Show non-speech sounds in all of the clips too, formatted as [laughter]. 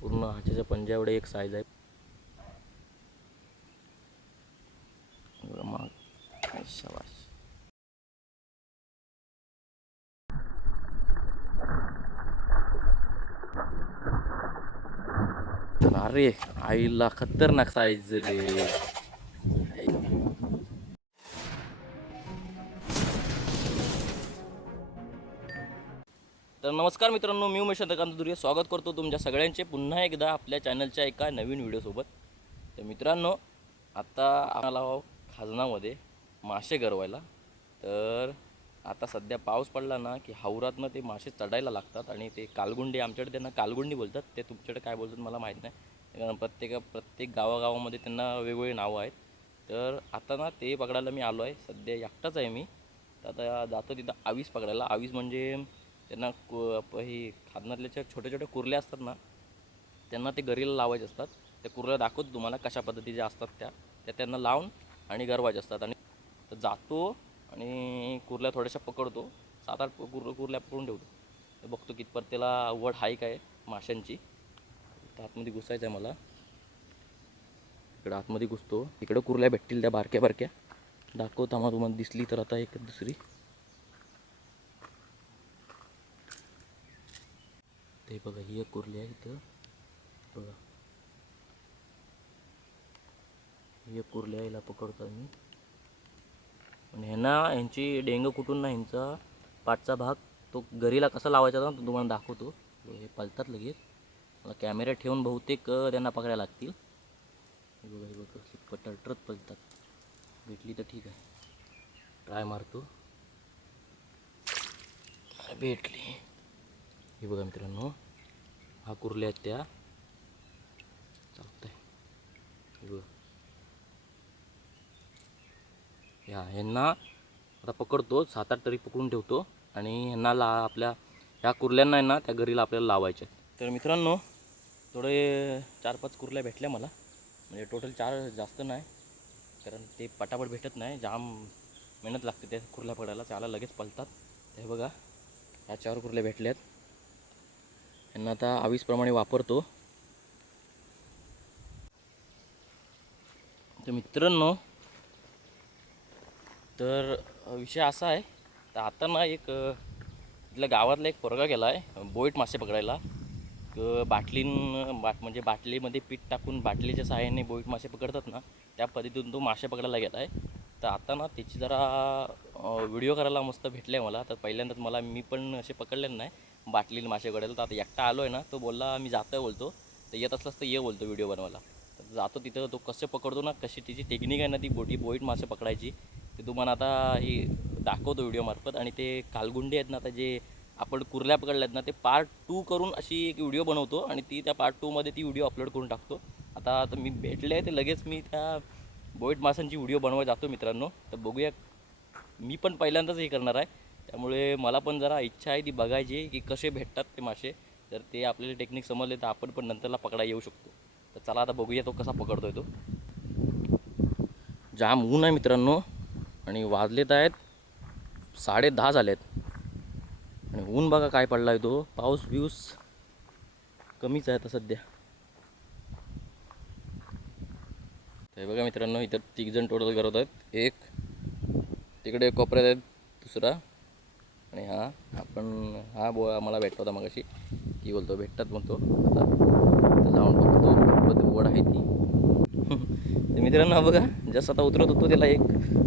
पूर्ण हाच्याच्या पंजा एक साईज आहे मग अरे आईला खतरनाक साईज रे तर नमस्कार मित्रांनो मी उमेश चंद्रकांत दुर्गे. स्वागत करतो तुमच्या सगळ्यांचे पुन्हा एकदा आपल्या चॅनलच्या एका नवीन व्हिडिओसोबत. तर मित्रांनो आत्ता आम्हाला खाजनामध्ये मासे गरवायला. तर आता सध्या पाऊस पडला ना की हावरातनं ते मासे चढायला लागतात आणि ते कालगुंडी आमच्याकडे त्यांना कालगुंडी बोलतात. ते तुमच्याकडे काय बोलतात मला माहीत नाही. कारण प्रत्येक प्रत्येक गावागावामध्ये त्यांना वेगवेगळी नावं आहेत. तर आता ना ते पकडायला मी आलो आहे. सध्या एकटाच आहे मी. तर आता जातो तिथं आवीस पकडायला. आवीस म्हणजे त्यांना कु प- ही खादनातल्या ज्या छोट्या छोट्या कुर्ल्या असतात ना त्यांना ते गरीला लावायचे असतात. त्या कुर्ल्या दाखवतो तुम्हाला कशा पद्धतीच्या असतात त्या. त्या त्यांना लावून आणि गरवायचे असतात. आणि तर जातो आणि कुर्ल्या थोड्याशा पकडतो. सात आठ कुर कुर्ल्या पकडून ठेवतो. बघतो कितपत त्याला वड हाय काय माशांची. तर आतमध्ये घुसायचं आहे मला. इकडं आतमध्ये घुसतो. इकडं कुर्ल्या भेटतील त्या बारक्या बारक्या. दाखवतो आम्हाला तुम्हाला. दिसली तर आता एक दुसरी. ते बघा ही एक कुर्ली आहे इथं. बघा. ही एक कुर्ली आहे पकडतो आम्ही. आणि ह्यांना ह्यांची डेंग कुठून ना ह्यांचा पाठचा भाग तो गरीला कसा लावायचा ना तो तुम्हाला दाखवतो. हे पळतात लगेच. मला कॅमेरा ठेवून बहुतेक त्यांना पकडायला लागतील. हे बघा हे बघा कसली पटरटरत पलतात. भेटली तर ठीक आहे. ट्राय मारतो. भेटली. हे बघा मित्रांनो हा कुर्ल्या आहेत त्या चालत आहे बघा. या ह्यांना आता पकडतो सात आठ तरी पकडून ठेवतो आणि ह्यांना ला आपल्या ह्या कुर्ल्यांना आहे ना त्या घरीला आपल्याला लावायच्या तर मित्रांनो थोडे चार पाच कुर्ल्या भेटल्या मला. म्हणजे टोटल चार जास्त नाही कारण ते पटापट भेटत नाही. जाम मेहनत लागते त्या कुर्ल्या पडायला त्याला लगेच पलतात ते बघा ह्या चार कुर्ल्या भेटल्यात. यांना आता आवीसप्रमाणे वापरतो. तर मित्रांनो तर विषय असा आहे तर आता ना एक इथल्या गावातला एक पोरगा गेला आहे बोईट मासे पकडायला. बाटलीन बाट म्हणजे बाटलीमध्ये पीठ टाकून बाटलीच्या सहाय्याने बोईट मासे पकडतात ना त्या पद्धतीतून तो मासे पकडायला गेला आहे तर आता ना त्याची जरा व्हिडिओ करायला मस्त भेटले आहे मला. तर पहिल्यांदाच मला मी पण असे पकडले नाही. बाटलीने मासे तर आता एकटा आलो आहे ना तो बोलला मी जातो आहे बोलतो. तर येत असलास तर ये बोलतो व्हिडिओ बनवायला. तर जातो तिथं तो कसं पकडतो ना कशी तिची टेक्निक आहे ना ती बोटी बोईट मासे पकडायची. ते तुम्हाला आता ही दाखवतो व्हिडिओमार्फत आणि ते कालगुंडी आहेत ना आता जे आपण कुर्ल्या पकडल्या आहेत ना ते पार्ट टू करून अशी एक व्हिडिओ बनवतो. आणि ती त्या पार्ट टूमध्ये ती व्हिडिओ अपलोड करून टाकतो. आता आता मी भेटले आहे ते लगेच मी त्या बोईट मासांची व्हिडिओ बनवायला जातो मित्रांनो. तर बघूया मी पण पहिल्यांदाच हे करणार आहे. त्यामुळे मला पण जरा इच्छा आहे ती बघायची की कसे भेटतात ते मासे. जर ते आपल्याला टेक्निक समजले तर आपण पण नंतरला पकडा येऊ शकतो. तर चला आता बघूया तो कसा पकडतोय तो. जाम ऊन आहे मित्रांनो. आणि वाजलेत आहेत साडे दहा झालेत. आणि ऊन बघा काय पडला आहे तो. पाऊस बिऊस कमीच आहे आता सध्या. तर हे बघा मित्रांनो इथं तिघ जण टोटल करत आहेत. एक तिकडे कोपऱ्यात आहेत दुसरा. आणि हा आपण हा बो मला भेटला होता मगाशी. की बोलतो भेटतात म्हणतो. आता आता जाऊन बघतो. कितपत ओढ आहे ती. [laughs] तर मित्रांनो बघा जसं आता उतरत होतो त्याला एक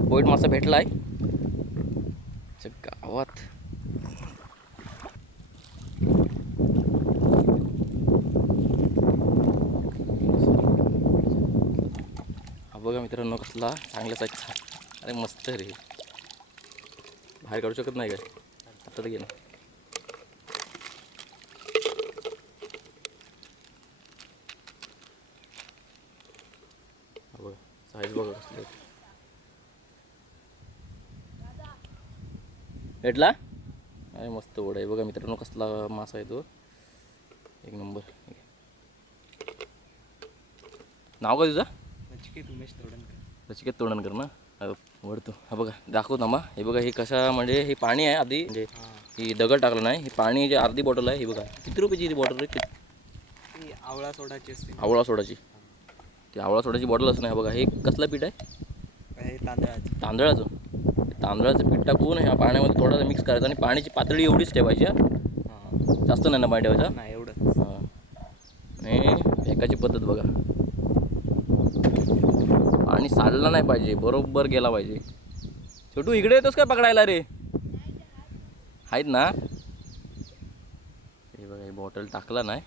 बोईट मासा भेटला आहे गावात. बघा मित्रांनो कसला चांगलाच आहे अरे मस्त रे. बाहेर काढू शकत नाही काय आता तर गेलं बघा साईज बघा कसली. भेटला अरे मस्त ओढ आहे बघा मित्रांनो कसला मासा आहे तो एक नंबर नाव का तुझं नचिकेत उमेश तोडणकर रचिकेत तोडणकर ना वळतो हा बघा दाखवतो ना हे बघा हे कशा म्हणजे हे पाणी आहे आधी म्हणजे हां. ही दगड टाकलं नाही. ही पाणी जे अर्धी बॉटल आहे ही बघा. किती रुपयाची ती बॉटल ती आवळा सोडाची असते. आवळा सोडाची ती आवळा सोडाची बॉटलच नाही बघा हे कसलं पीठ आहे? हे तांदळाची. तांदळाचं. तांदळाचं पीठ टाकून ह्या पाण्यामध्ये थोडंसं मिक्स करायचं आणि पाण्याची पातळी एवढीच ठेवायची हा. हां. जास्त नाही ना पाणी ठेवायचं? नाही एवढंच. हा. आणि एकाची पद्धत बघा. आणि साडला नाही पाहिजे बरोबर गेला पाहिजे. छोटू इकडे येतोस काय पकडायला रे? आहेत ना? हे बघा हे बॉटल टाकला नाही.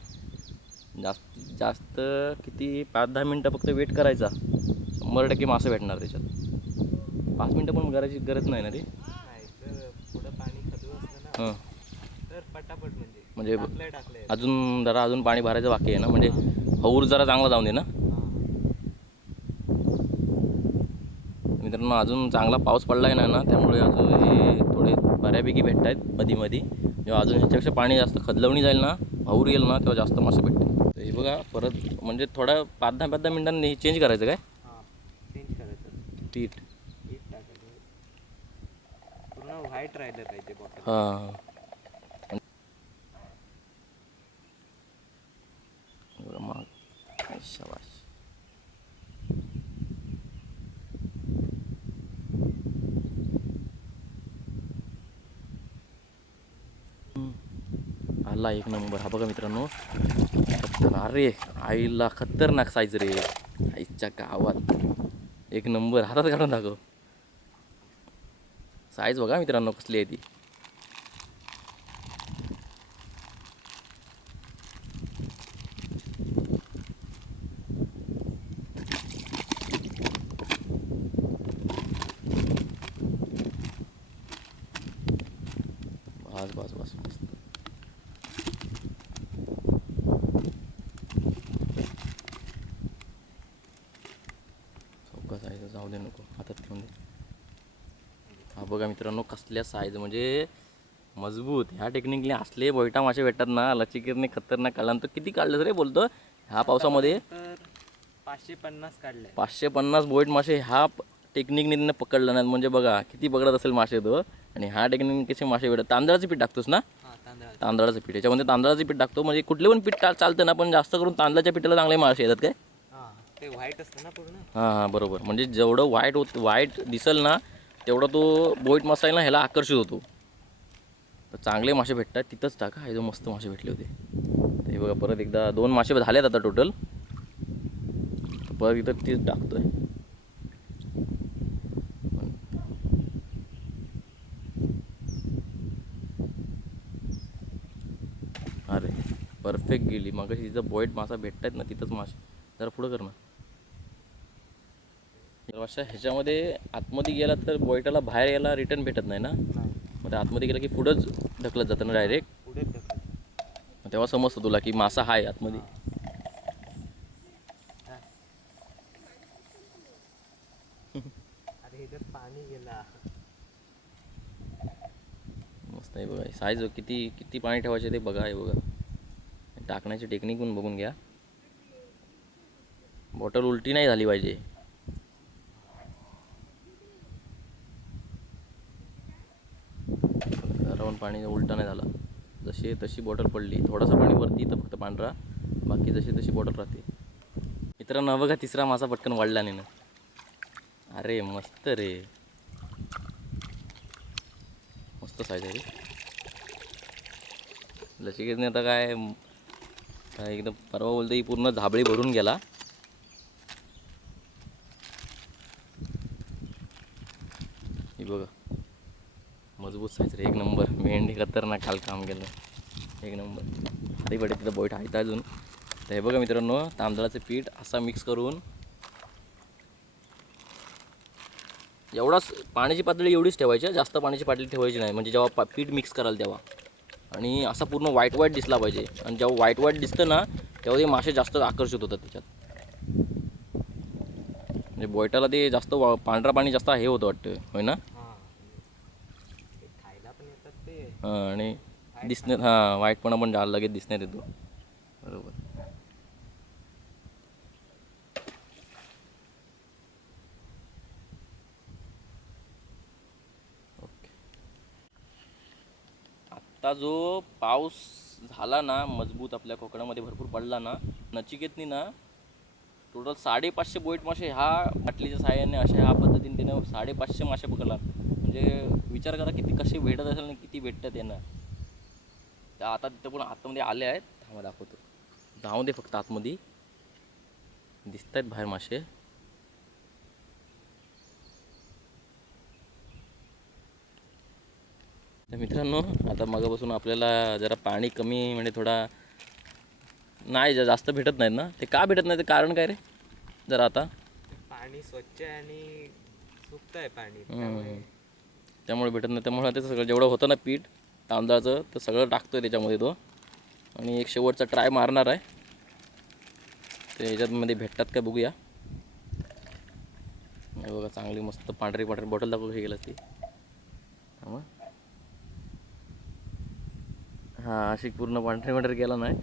जास्त जास्त किती पाच दहा मिनटं फक्त वेट करायचा. शंभर टक्के मासे भेटणार त्याच्यात. पाच मिनटं पण करायची गरज नाही ना रे? हां. म्हणजे म्हणजे अजून जरा अजून पाणी भरायचं बाकी आहे ना? म्हणजे हौर जरा चांगला जाऊन दे ना हां मित्रांनो अजून चांगला पाऊस पडला आहे ना ना त्यामुळे अजून हे थोडे बऱ्यापैकी भेटत आहेत मधी मधी जेव्हा अजून ह्याच्यापेक्षा पाणी जास्त खदलवणी जाईल ना भाऊर येईल ना तेव्हा जास्त मासे भेटते तर हे बघा परत म्हणजे थोडा पाच दहा पाच दहा मिनिटांनी हे चेंज करायचं काय? हां चेंज करायचं. पीठ पूर्ण व्हाईट राहिलं पाहिजे हां. मग काय शाबास एक नंबर. हा बघा मित्रांनो. अरे आईला खतरनाक साईज रे. आईच्या गावात. एक नंबर. हातात काढून दाखव. साईज बघा मित्रांनो कसली आहे ती. बस बस बस मस्त चौका साईज जाऊ दे नको हातात ठेवून दे हा बघा मित्रांनो कसल्या साईज म्हणजे मजबूत. ह्या टेक्निकली असले बोयटा मासे भेटतात ना लचिकीरने खतरनाक काढला. तो किती काढलं रे बोलतो? ह्या पावसामध्ये? पाचशे पन्नास काढलंय पाचशे पन्नास बोईट मासे ह्या टेक्निकने त्यांना पकडलं नाही म्हणजे बघा किती पकडत असेल मासे तो. आणि ह्या टेक्निकने कसे मासे भेटत तांदळाचं पीठ टाकतोस ना? तांदळाची. पीठ. याच्यामध्ये तांदळाचं पीठ टाकतो. म्हणजे कुठले पण पीठ चालतं ना पण जास्त करून तांदळाच्या पिठाला चांगले मासे येतात काय? हां ते व्हाईट असतं ना पूर्ण? हां हां बरोबर. म्हणजे जेवढं वाईट होत वाईट दिसेल ना तेवढा तो बोईट मासा आहे ना ह्याला आकर्षित होतो. तर चांगले मासे भेटतात तिथंच टाका. हे जो मस्त मासे भेटले होते. ते बघा परत एकदा दोन मासे झालेत आता टोटल परत इथं तीच टाकतोय. अरे परफेक्ट गेली. मग तिथं बोईट मासा भेटतायत ना तिथंच मासे. जरा पुढं कर ना. अशा ह्याच्यामध्ये आतमध्ये गेला तर बोईटाला बाहेर यायला रिटर्न भेटत नाही ना? मग ते आतमध्ये गेला की पुढंच ढकलत जातं ना डायरेक्ट पुढे तेव्हा समजतं तुला की मासा आहे आतमध्ये. पाणी गेला. मस्त आहे बघा साईज किती किती पाणी ठेवायचे ते बघा हे बघा. टाकण्याची टेक्निक पण बघून घ्या. बॉटल उलटी नाही झाली पाहिजे जरा पण पाणी उलटा नाही झाला. जशी तशी बॉटल पडली. थोडासा पाणी वरती तर फक्त पांढरा. बाकी जशी तशी बॉटल राहते. मित्रांनो बघा तिसरा मासा पटकन वाढला नाही ना. अरे मस्त रे. मस्त साईज आहे रे. लसिकेतने आता काय काय एकदम परवा बोलतो ही पूर्ण झाबळी भरून गेला. ही बघा. मजबूत साईज रे. एक नंबर मेंढी खतरनाक खाल काम केलं. एक नंबर आधी पडे तिथं बोईट आहेत अजून. तर हे बघा मित्रांनो तांदळाचं पीठ असा मिक्स करून. एवढाच पाण्याची पातळी एवढीच ठेवायची आहे, जास्त पाण्याची पातळी ठेवायची नाही. म्हणजे जेव्हा पा पीठ मिक्स कराल तेव्हा. आणि असा पूर्ण व्हाईट व्हाईट दिसला पाहिजे. आणि जेव्हा व्हाईट व्हाईट दिसतं ना तेव्हा ते मासे जास्त आकर्षित होतात त्याच्यात. म्हणजे बोयटाला ते जास्त वा- पांढरा पाणी जास्त हे होतं वाटतं. होय ना हां ते खायला पण येतात ते हां आणि दिसण्यात हां वाईटपणा पण झाला लगेच दिसण्यात येतो. बरोबर. आता जो पाऊस झाला ना मजबूत आपल्या कोकणामध्ये भरपूर पडला ना नचिकेतनी ना टोटल साडेपाचशे बोईट मासे ह्या बाटलीच्या सहाय्याने अशा ह्या पद्धतीने त्यानं साडेपाचशे मासे पकडला. म्हणजे विचार करा किती कसे भेटत असेल आणि किती भेटतात यांना. त्या आता तिथं पण आतमध्ये आले आहेत. थांबा दाखवतो. जाऊ दे फक्त आतमध्ये. दिसत आहेत बाहेर मासे. तर मित्रांनो आता मगापासून आपल्याला जरा पाणी कमी म्हणजे थोडा नाही जास्त भेटत नाहीत ना ते का भेटत नाही ते कारण काय रे? जरा आता. पाणी स्वच्छ आहे आणि सुकत आहे पाणी. त्यामुळे भेटत नाही. त्यामुळे ते सगळं जेवढं होतं ना पीठ तांदळाचं तर सगळं टाकतोय त्याच्यामध्ये तो. आणि एक शेवटचा ट्राय मारणार आहे. ते याच्यातमध्ये भेटतात का बघूया. बघा चांगली मस्त पांढरी पांढरी बॉटल दाखवू हे गेलं ती. हां अशी पूर्ण पांढरी पांढरी गेला नाही.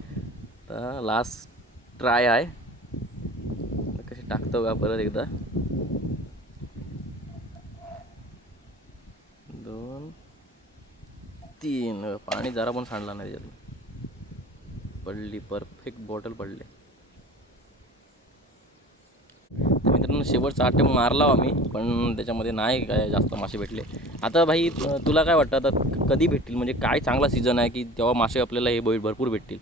तर लास्ट ट्राय आहे. कशी टाकतो का परत एकदा दोन तीन पाणी जरा पण सांडला नाही त्याच्यात. पडली परफेक्ट बॉटल पडली. तर मित्रांनो शेवटचा अटेम्प्ट मारला आम्ही पण त्याच्यामध्ये नाही काय जास्त मासे भेटले. आता भाई तुला काय वाटतं? आता कधी भेटतील? म्हणजे काय चांगला सीझन आहे की तेव्हा मासे आपल्याला हे भरपूर भेटतील?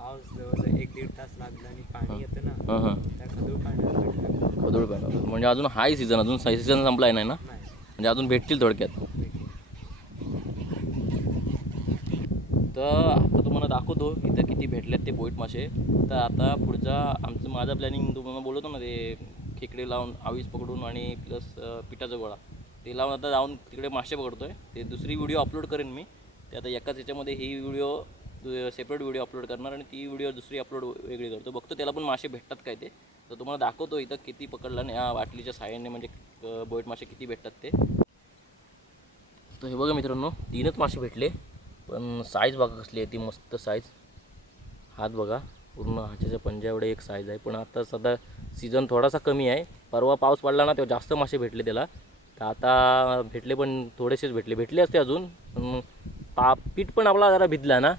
म्हणजे एक दीड तास लागला आणि पाणी येतं ना त्या खदूळ म्हणजे अजून हाय सीझन अजून सीझन संपलाय नाही ना? म्हणजे अजून भेटतील थोडक्यात. तर आता तुम्हाला दाखवतो इथं किती भेटलेत ते बोईट मासे. तर आता पुढचा आमचं माझा प्लॅनिंग तुम्हाला बोलवतो ना ते खेकडे लावून आवीस पकडून आणि प्लस पिठाचा गोळा. ते लावून आता जाऊन तिकडे मासे पकडतो आहे ते दुसरी व्हिडिओ अपलोड करेन मी. ते आता एकाच ह्याच्यामध्ये ही व्हिडिओ सेपरेट व्हिडिओ अपलोड करणार आणि ती व्हिडिओ दुसरी अपलोड वेगळी करतो. बघतो त्याला पण मासे भेटतात काय ते. तर तुम्हाला दाखवतो इथं किती पकडला आणि या बाटलीच्या साह्याने म्हणजे बोईट मासे किती भेटतात ते? तर हे बघा मित्रांनो तीनच मासे भेटले पण साईज बघा कसली आहे ती मस्त साईज हात बघा पूर्ण हाताच्या पंजा एवढे एक साईज आहे. पण आता सध्या सीझन थोडासा कमी आहे. परवा पाऊस पडला ना तेव्हा जास्त मासे भेटले त्याला. तर आता भेटले पण थोडेसेच भेटले. भेटले असते अजून पण पा पीठ पण आपला जरा भिजला ना.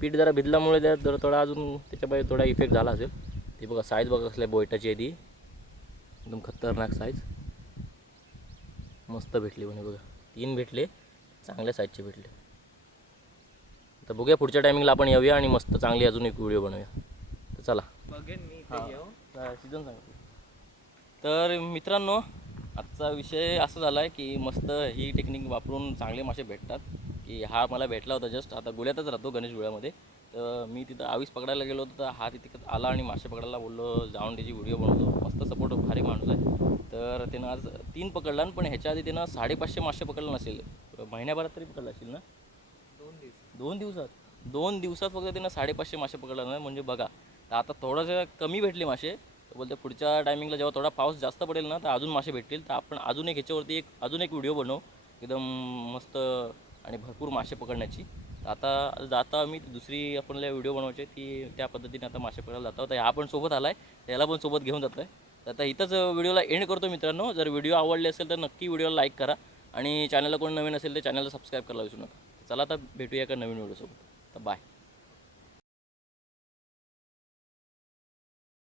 पीठ जरा भिजल्यामुळे त्यात जरा थोडा अजून त्याच्यामध्ये थोडा इफेक्ट झाला असेल. ते बघा साईज बघा कसल्या बोयटाची आहे ती. एकदम खतरनाक साईज मस्त भेटली म्हणे बघा. तीन भेटले चांगल्या साईजचे भेटले. तर बघूया पुढच्या टायमिंगला आपण येऊया आणि मस्त चांगली अजून एक व्हिडिओ बनवूया. तर चला. सीझन सांगितलं तर मित्रांनो आजचा विषय असा झाला आहे की मस्त ही टेक्निक वापरून चांगले मासे भेटतात. की हा मला भेटला होता जस्ट आता गुळ्यातच राहतो गणेश गुळ्यामध्ये. तर मी तिथं आवीस पकडायला गेलो होतो. तर हा तिथे आला आणि मासे पकडायला बोललो जाऊन त्याची व्हिडिओ बनवतो. मस्त सपोर्ट भारी माणूस आहे. तर त्यानं आज तीन पकडला पण ह्याच्या आधी त्यानं साडेपाचशे मासे पकडलं नसेल. महिन्याभरात तरी पकडला असेल ना? दोन दिवस. दोन दिवसात? दोन दिवसात फक्त त्यानं साडेपाचशे मासे पकडला नाही म्हणजे बघा तर आता थोडंसं कमी भेटले मासे. तर बोलते पुढच्या टायमिंगला जेव्हा थोडा पाऊस जास्त पडेल ना तर अजून मासे भेटतील. तर आपण अजून एक ह्याच्यावरती एक अजून एक व्हिडिओ बनवू. एकदम मस्त आणि भरपूर मासे पकडण्याची. तर आता जाता आम्ही ती दुसरी आपल्याला व्हिडिओ बनवायची ती त्या पद्धतीने आता मासे पकडायला जातो. तर हा पण सोबत आला आहे त्याला पण सोबत घेऊन जातो आहे तर आता इथंच व्हिडिओला एंड करतो मित्रांनो. जर व्हिडिओ आवडले असेल तर नक्की व्हिडिओला लाईक करा. आणि चॅनलला कोण नवीन असेल तर चॅनलला सबस्क्राईब करायला विसरू नका. चला आता भेटूया एका नवीन व्हिडिओसोबत. तर बाय